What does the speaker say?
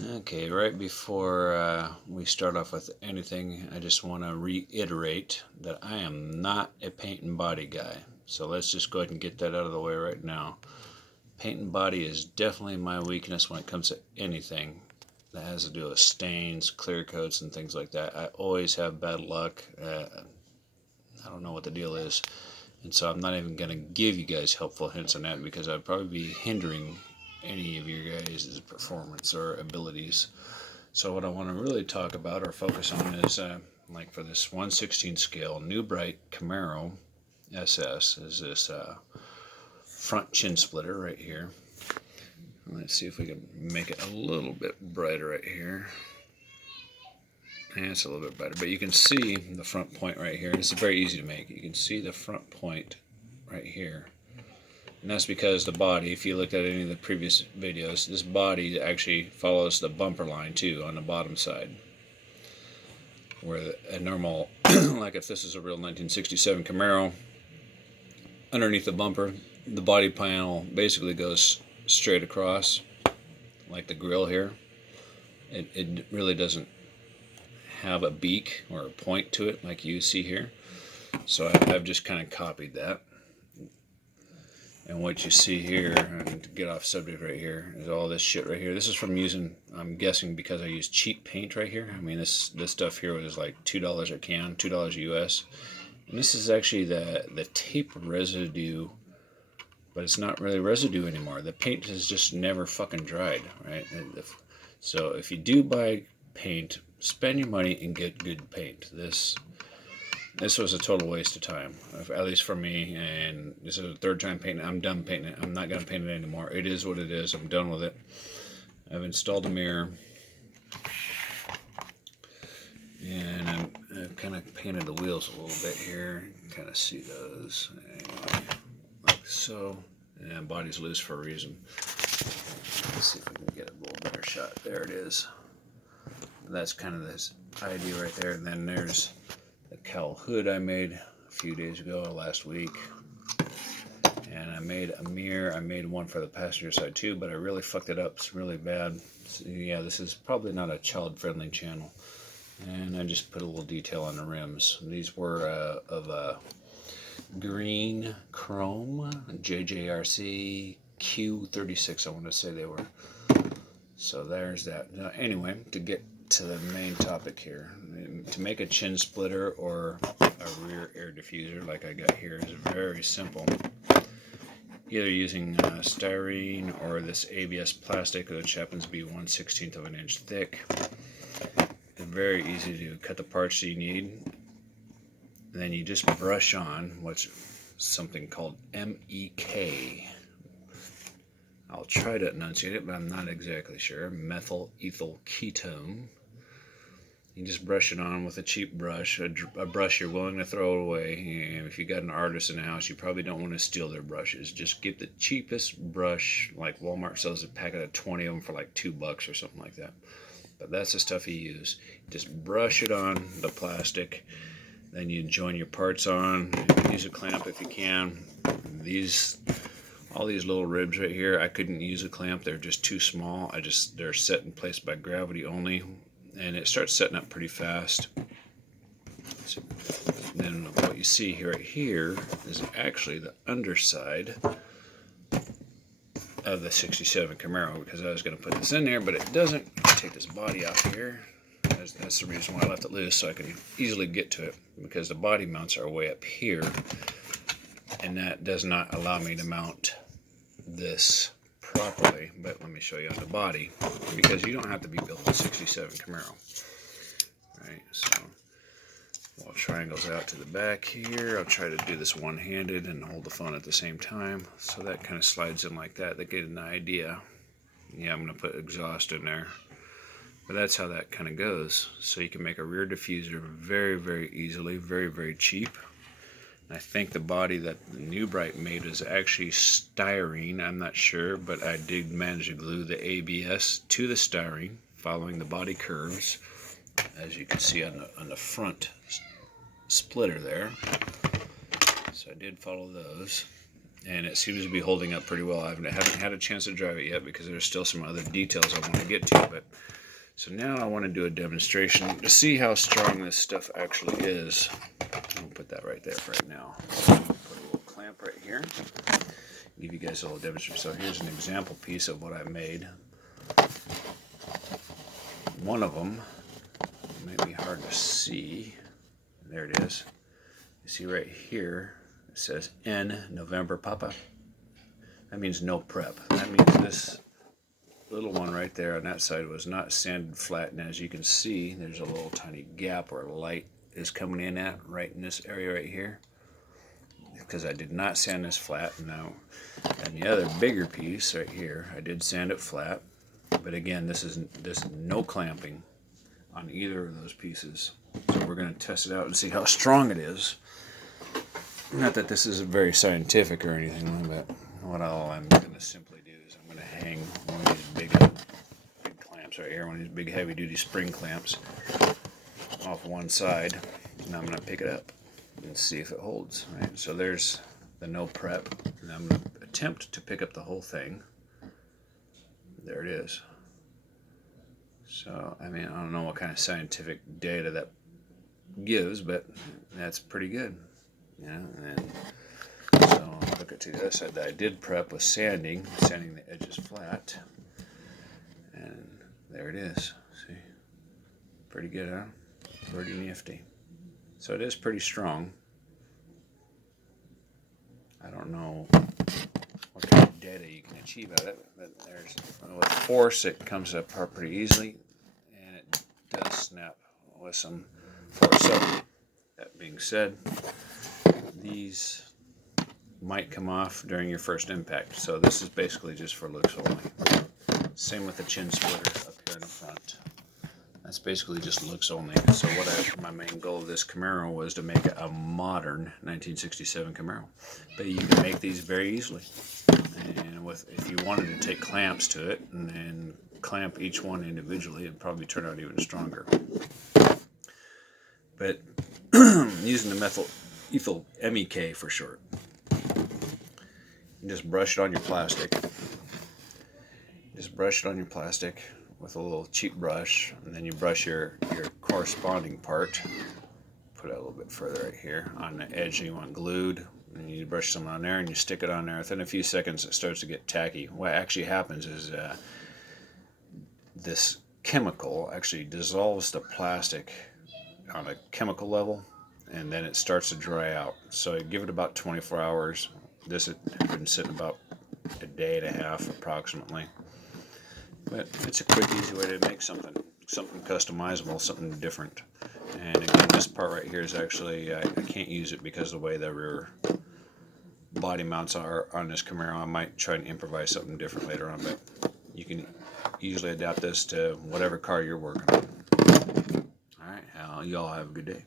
Okay, right before we start off with anything, I just want to reiterate that I am not a paint and body guy. So let's just go ahead and get that out of the way right now. Paint and body is definitely my weakness when it comes to anything that has to do with stains, clear coats, and things like that. I always have bad luck. I don't know what the deal is. And so I'm not even going to give you guys helpful hints on that because I'd probably be hindering any of your guys' performance or abilities. So what I want to really talk about or focus on is like for this 1/16 scale, New Bright Camaro SS is this front chin splitter right here. Let's see if we can make it a little bit brighter right here. And it's a little bit brighter, but you can see the front point right here. It's very easy to make. You can see the front point right here. And that's because the body, if you looked at any of the previous videos, this body actually follows the bumper line too on the bottom side. Where a normal, like if this is a real 1967 Camaro, underneath the bumper, the body panel basically goes straight across, like the grill here. It really doesn't have a beak or a point to it like you see here. So I've just kind of copied that. And what you see here, and to get off subject right here, is all this shit right here. This is from using, I'm guessing because I use cheap paint right here. I mean, this stuff here was like $2 a can, $2 US. And this is actually the tape residue, but it's not really residue anymore. The paint has just never fucking dried, right? So if you do buy paint, spend your money and get good paint. This was a total waste of time, at least for me, and this is the third time painting. I'm done painting it. I'm not going to paint it anymore. It is what it is. I'm done with it. I've installed a mirror, and I've kind of painted the wheels a little bit here. Kind of see those, anyway, like so. And body's loose for a reason. Let's see if we can get a little better shot. There it is. That's kind of this idea right there, and then there's the cowl hood I made a few days ago, last week. And I made a mirror. I made one for the passenger side too, but I really fucked it up. It's really bad. So yeah, this is probably not a child-friendly channel. And I just put a little detail on the rims. These were of green chrome, jjrc Q36, I want to say they were. So there's that. Now, anyway, to get to the main topic here, to make a chin splitter or a rear air diffuser like I got here is very simple. Either using styrene or this ABS plastic, which happens to be 1/16 of an inch thick. It's very easy to cut the parts you need. And then you just brush on what's something called MEK. I'll try to enunciate it, but I'm not exactly sure. Methyl ethyl ketone. You just brush it on with a cheap brush, a brush you're willing to throw away. And if you got an artist in the house, you probably don't want to steal their brushes. Just get the cheapest brush, like Walmart sells a packet of 20 of them for like $2 or something like that. But that's the stuff you use. Just brush it on the plastic. Then you join your parts on. You can use a clamp if you can. All these little ribs right here, I couldn't use a clamp. They're just too small. They're set in place by gravity only. And it starts setting up pretty fast. So then what you see here, right here is actually the underside of the 67 Camaro, because I was going to put this in there, but it doesn't. Take this body out here. That's the reason why I left it loose, so I can easily get to it, because the body mounts are way up here, and that does not allow me to mount this properly. But let me show you on the body, because you don't have to be building a 67 Camaro. Right, so while triangles out to the back here, I'll try to do this one-handed and hold the phone at the same time, so that kind of slides in like that. They get an idea. Yeah, I'm going to put exhaust in there. But that's how that kind of goes. So you can make a rear diffuser very, very easily, very, very cheap. And I think the body that the New Bright made is actually styrene. I'm not sure, but I did manage to glue the ABS to the styrene, following the body curves, as you can see on the front splitter there. So I did follow those. and it seems to be holding up pretty well. I haven't had a chance to drive it yet because there's still some other details I want to get to. But so now I want to do a demonstration to see how strong this stuff actually is. I'll put that right there for right now. Put a little clamp right here. Give you guys a little demonstration. So here's an example piece of what I made. One of them may be hard to see. There it is. You see right here, it says N November Papa. That means no prep. That means this little one right there on that side was not sanded flat, and as you can see, there's a little tiny gap where light is coming in at right in this area right here, because I did not sand this flat. Now, and the other bigger piece right here, I did sand it flat, but again, this is no clamping on either of those pieces. So we're going to test it out and see how strong it is. Not that this is very scientific or anything, but what I'm going to simply do is I'm going to hang one of these big clamps right here, one of these big heavy-duty spring clamps off one side, and I'm going to pick it up and see if it holds. Right? So there's the no prep, and I'm going to attempt to pick up the whole thing. There it is. So, I mean, I don't know what kind of scientific data that gives, but that's pretty good. Yeah, and so I'll look at the other side that I did prep with sanding the edges flat, and there it is. See, pretty good, huh? Pretty nifty. So it is pretty strong. I don't know what kind of data you can achieve out of it, but there's with force it comes apart pretty easily, and it does snap with some force. So that being said, these might come off during your first impact, so this is basically just for looks only. Same with the chin splitter up here in the front. That's basically just looks only. So my main goal of this Camaro was to make a modern 1967 Camaro, but you can make these very easily. And if you wanted to take clamps to it and clamp each one individually, it'd probably turn out even stronger. But using the methyl MEK for short, you just brush it on your plastic. Just brush it on your plastic with a little cheap brush, and then you brush your corresponding part. Put it a little bit further right here on the edge you want glued, and you brush some on there and you stick it on there. Within a few seconds it starts to get tacky. What actually happens is this chemical actually dissolves the plastic on a chemical level, and then it starts to dry out. So give it about 24 hours. This has been sitting about a day and a half approximately. But it's a quick, easy way to make something customizable, something different. And again, this part right here is actually, I can't use it because of the way the rear body mounts are on this Camaro. I might try and improvise something different later on, but you can easily adapt this to whatever car you're working on. Alright, y'all have a good day.